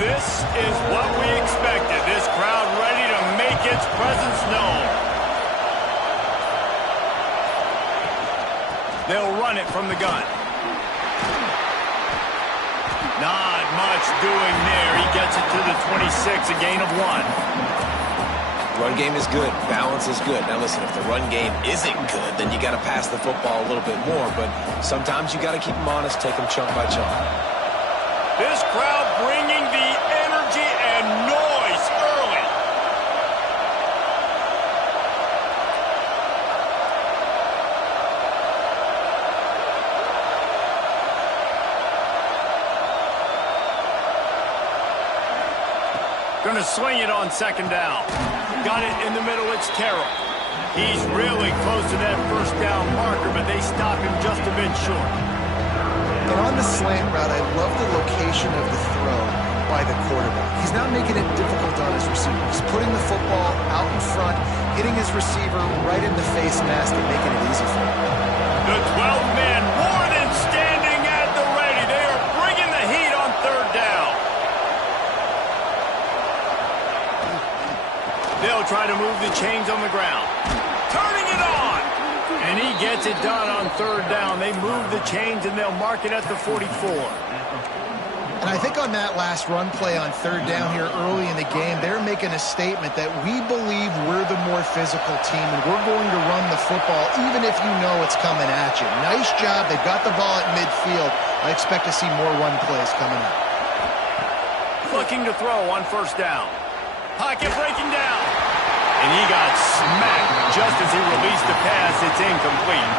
This is what we expected. This crowd ready to make its presence known. They'll run it from the gun. Not much doing there. He gets it to the 26, a gain of 1. Run game is good. Balance is good. Now listen, if the run game isn't good, then you got to pass the football a little bit more. But sometimes you got to keep them honest, take them chunk by chunk. This crowd bringing the energy and noise early. Going to swing it on second down. Got it in the middle. It's Terrell. He's really close to that first down marker, but they stop him just a bit short. And on the slant route, I love the location of the throw by the quarterback. He's not making it difficult on his receiver. He's putting the football out in front, hitting his receiver right in the face mask and making it easy for him. The 12th man more than standing at the ready. They are bringing the heat on third down. They'll try to move the chains on the ground. Turning it on. And he gets it done on third down. They move the chains and they'll mark it at the 44. And I think on that last run play on third down here early in the game, they're making a statement that we believe we're the more physical team and we're going to run the football even if you know it's coming at you. Nice job. They've got the ball at midfield. I expect to see more run plays coming up. Looking to throw on first down. Pocket breaking down. And he got smacked just as he released the pass. It's incomplete.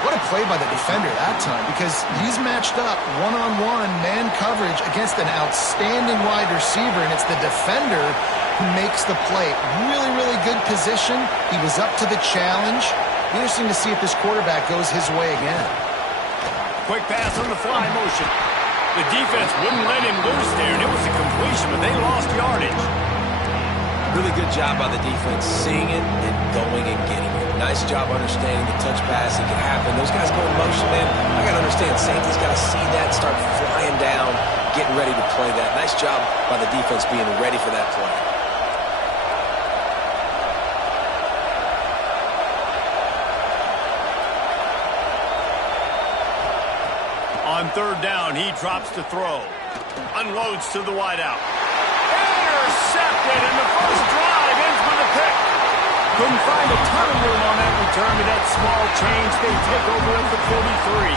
What a play by the defender that time, because he's matched up one-on-one man coverage against an outstanding wide receiver, and it's the defender who makes the play. Really, really good position. He was up to the challenge. Interesting to see if this quarterback goes his way again. Quick pass on the fly motion. The defense wouldn't let him loose there, and it was a completion, but they lost yardage. Really good job by the defense, seeing it and going and getting it. Nice job understanding the touch pass. It can happen. Those guys go in motion, man. I got to understand, safety's got to see that, start flying down, getting ready to play that. Nice job by the defense being ready for that play. On third down, he drops to throw. Unloads to the wideout. Intercepted, and the first drive ends with a pick. Couldn't find a ton of room on that return to that small change. They take over at the 43.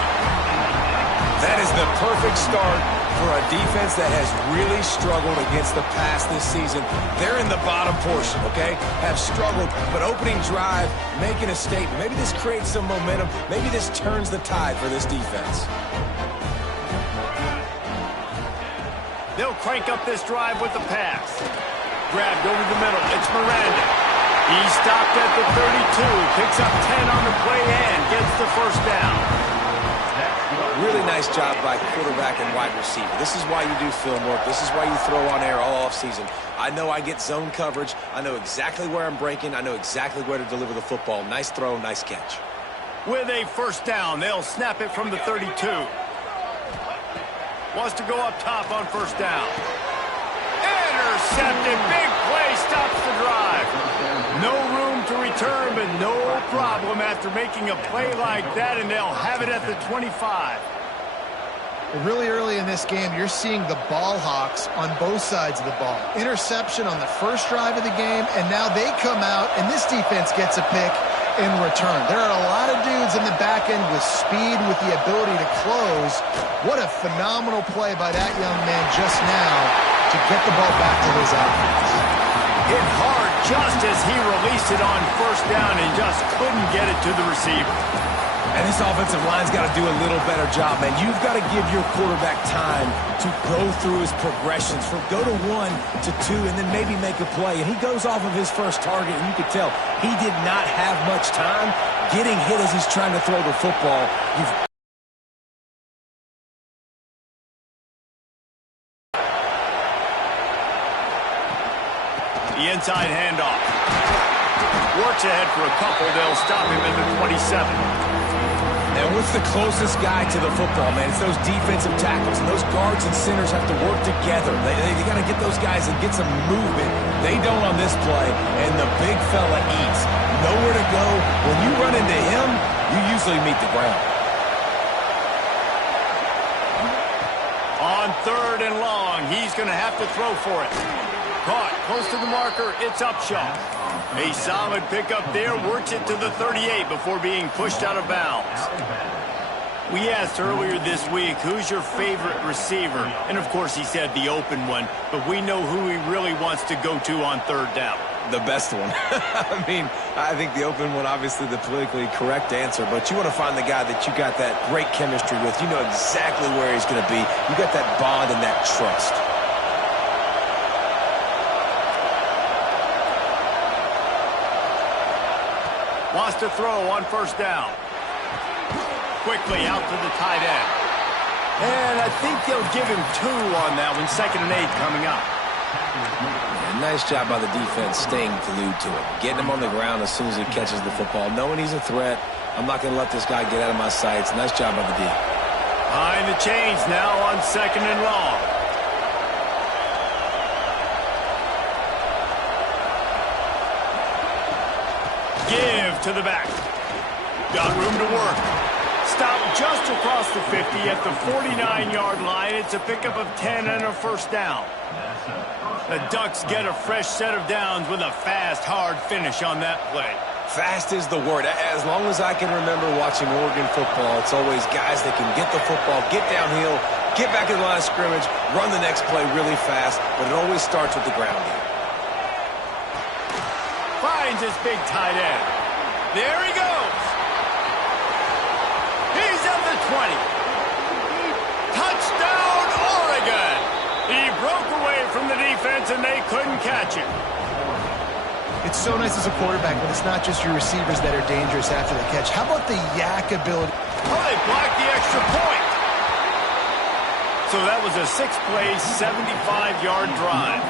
That is the perfect start for a defense that has really struggled against the pass this season. They're in the bottom portion, okay? Have struggled, but opening drive, making a statement. Maybe this creates some momentum. Maybe this turns the tide for this defense. They'll crank up this drive with the pass. Grabbed over the middle. It's Miranda. He stopped at the 32. Picks up 10 on the play and gets the first down. Really nice job by quarterback and wide receiver. This is why you do film work. This is why you throw on air all offseason. I know I get zone coverage. I know exactly where I'm breaking. I know exactly where to deliver the football. Nice throw, nice catch. With a first down, they'll snap it from the 32. Wants to go up top on first down. Intercepted. Big play stops the drive. No room to return, but no problem after making a play like that, and they'll have it at the 25. Really early in this game, you're seeing the ball hawks on both sides of the ball. Interception on the first drive of the game, and now they come out, and this defense gets a pick in return. There are a lot of dudes in the back end with speed, with the ability to close. What a phenomenal play by that young man just now to get the ball back to his offense. Hit hard just as he released it on first down and just couldn't get it to the receiver. And this offensive line's got to do a little better job, man. You've got to give your quarterback time to go through his progressions from go to 1 to 2 and then maybe make a play. And he goes off of his first target, and you could tell he did not have much time getting hit as he's trying to throw the football. The inside handoff. Works ahead for a couple. They'll stop him at the 27. And what's the closest guy to the football, man? It's those defensive tackles. And those guards and centers have to work together. They got to get those guys and get some movement. They don't on this play, and the big fella eats. Nowhere to go. When you run into him, you usually meet the ground. On 3rd and long, he's going to have to throw for it. Caught close to the marker. It's Upshaw. A solid pickup there. Works it to the 38 before being pushed out of bounds. We asked earlier this week, who's your favorite receiver? And, of course, he said the open one. But we know who he really wants to go to on 3rd down. The best one. I mean, I think the open one, obviously the politically correct answer, but you want to find the guy that you got that great chemistry with. You know exactly where he's going to be. You got that bond and that trust. Wants to throw on 1st down. Quickly out to the tight end. And I think they'll give him 2 on that one. 2nd and 8 coming up. Nice job by the defense staying glued to him. Getting him on the ground as soon as he catches the football. Knowing he's a threat. I'm not going to let this guy get out of my sights. Nice job by the D. Behind the chains now on 2nd and long. Give to the back. Got room to work. Stop just across the 50 at the 49-yard line. It's a pickup of 10 and a 1st down. The Ducks get a fresh set of downs with a fast, hard finish on that play. Fast is the word. As long as I can remember watching Oregon football, it's always guys that can get the football, get downhill, get back in the line of scrimmage, run the next play really fast, but it always starts with the ground game. Finds his big tight end. There he goes. He's at the 20. Touchdown, Oregon. He broke away from the defense, and they couldn't catch him. It's so nice as a quarterback when it's not just your receivers that are dangerous after the catch. How about the yak ability? Oh, they blocked the extra point. So that was a 6-play, 75-yard drive.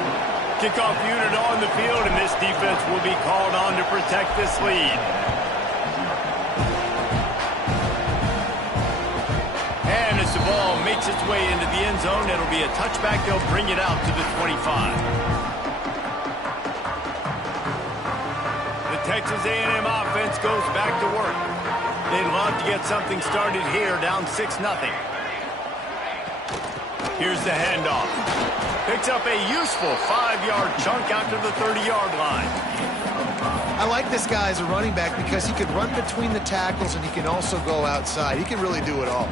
Kickoff unit on the field, and this defense will be called on to protect this lead. And as the ball makes its way into the end zone, it'll be a touchback. They'll bring it out to the 25. The Texas A&M offense goes back to work. They'd love to get something started here, down 6-0. Here's the handoff. Picks up a useful 5-yard chunk out to the 30-yard line. I like this guy as a running back because he can run between the tackles and he can also go outside. He can really do it all.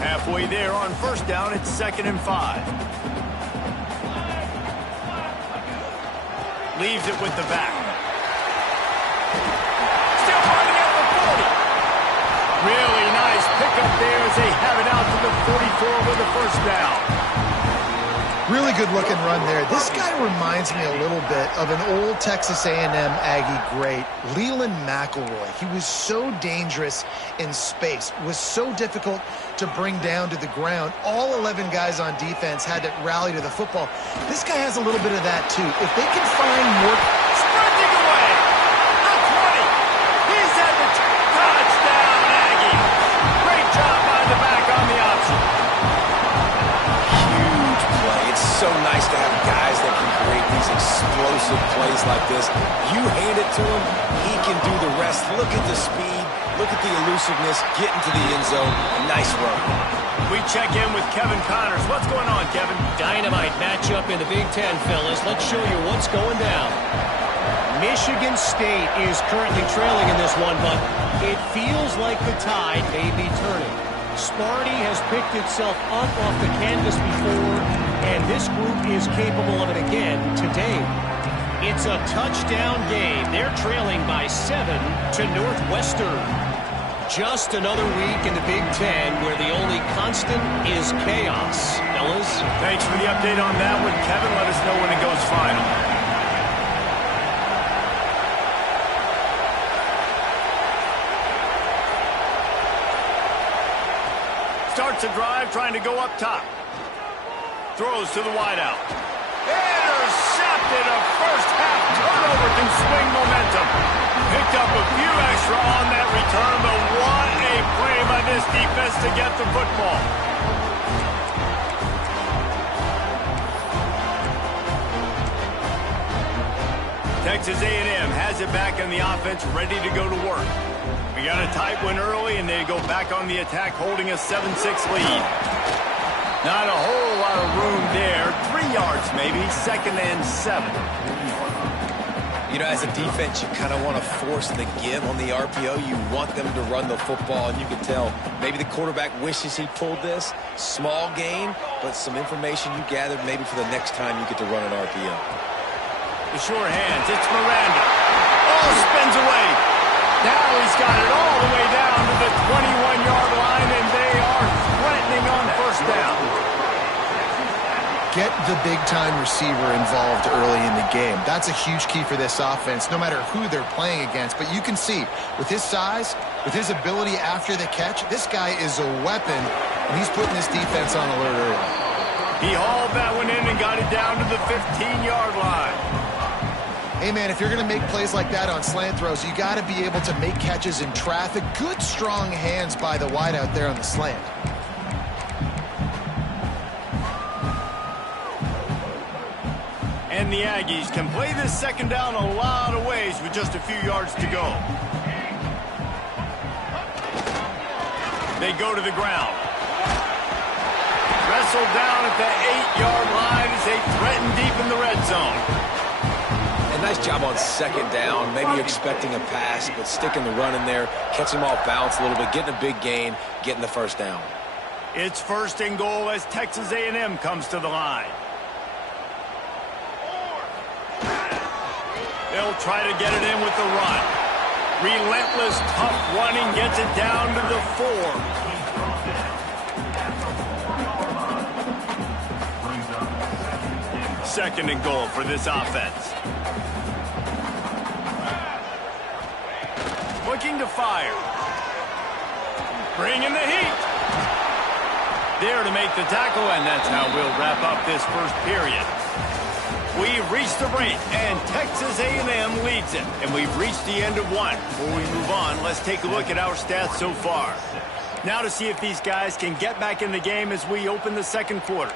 Halfway there on 1st down, it's 2nd and 5. Leaves it with the back. Still running at the 40. Really nice pickup there as they have it out to the 44 with a 1st down. Really good-looking run there. This guy reminds me a little bit of an old Texas A&M Aggie great, Leland McElroy. He was so dangerous in space, was so difficult to bring down to the ground. All 11 guys on defense had to rally to the football. This guy has a little bit of that, too. If they can find more... Sprinting away! The 20! He's at the touchdown, Aggie! Great job by the back on the option. So nice to have guys that can create these explosive plays like this. You hand it to him, he can do the rest. Look at the speed, look at the elusiveness, get into the end zone. Nice run. We check in with Kevin Connors. What's going on, Kevin? Dynamite matchup in the Big Ten, fellas. Let's show you what's going down. Michigan State is currently trailing in this one, but it feels like the tide may be turning. Sparty has picked itself up off the canvas before, and this group is capable of it again today. It's a touchdown game. They're trailing by 7 to Northwestern. Just another week in the Big Ten where the only constant is chaos. Fellas? Thanks for the update on that one, Kevin. Let us know when it goes final. Starts a drive trying to go up top. Throws to the wideout. Intercepted. A first half turnover can swing momentum. Picked up a few extra on that return, but what a play by this defense to get the football. Texas A&M has it back in the offense, ready to go to work. We got a tight one early, and they go back on the attack, holding a 7-6 lead. Not a whole lot of room there. 3 yards maybe, 2nd and 7. You know, as a defense, you kind of want to force the give on the RPO. You want them to run the football, and you can tell maybe the quarterback wishes he pulled this. Small gain, but some information you gathered maybe for the next time you get to run an RPO. The sure hands, it's Miranda. Oh, spins away. Now he's got it all the way down to the 21-yard line, and they are threatening on first down. Get the big-time receiver involved early in the game. That's a huge key for this offense, no matter who they're playing against. But you can see, with his size, with his ability after the catch, this guy is a weapon, and he's putting this defense on alert early. He hauled that one in and got it down to the 15-yard line. Hey, man, if you're going to make plays like that on slant throws, you got to be able to make catches in traffic. Good, strong hands by the wideout there on the slant. And the Aggies can play this second down a lot of ways with just a few yards to go. They go to the ground. Wrestled down at the 8-yard line as they threaten deep in the red zone. Nice job on second down. Maybe you're expecting a pass, but sticking the run in there, catching them off balance a little bit, getting a big gain, getting the first down. It's 1st and goal as Texas A&M comes to the line. They'll try to get it in with the run. Relentless, tough running gets it down to the 4. 2nd and goal for this offense. Looking to fire. Bringing the heat. There to make the tackle, and that's how we'll wrap up this first period. We've reached the break, and Texas A&M leads it. And we've reached the end of one. Before we move on, let's take a look at our stats so far. Now to see if these guys can get back in the game as we open the second quarter.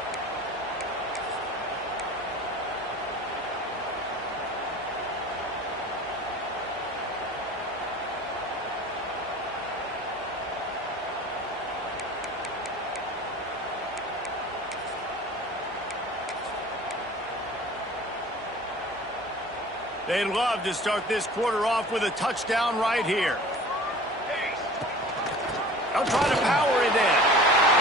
They'd love to start this quarter off with a touchdown right here. They'll try to power it in.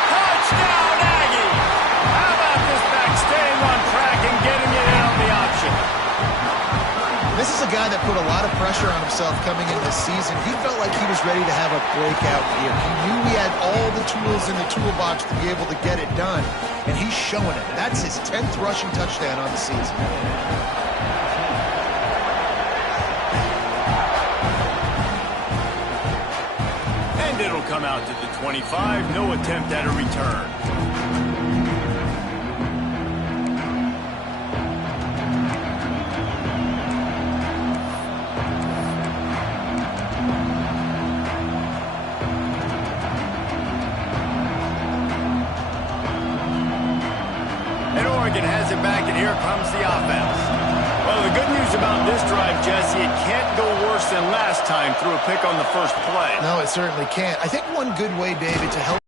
Touchdown, Aggie! How about this back staying on track and getting it in on the option? This is a guy that put a lot of pressure on himself coming into the season. He felt like he was ready to have a breakout year. He knew he had all the tools in the toolbox to be able to get it done, and he's showing it. That's his 10th rushing touchdown on the season. It'll come out to the 25. No attempt at a return. And Oregon has it back, and here comes the offense. Well, the good news about this drive, Jesse, it can't go worse than last time through a pick on the first play. No, it certainly can't. I think one good way, David, to help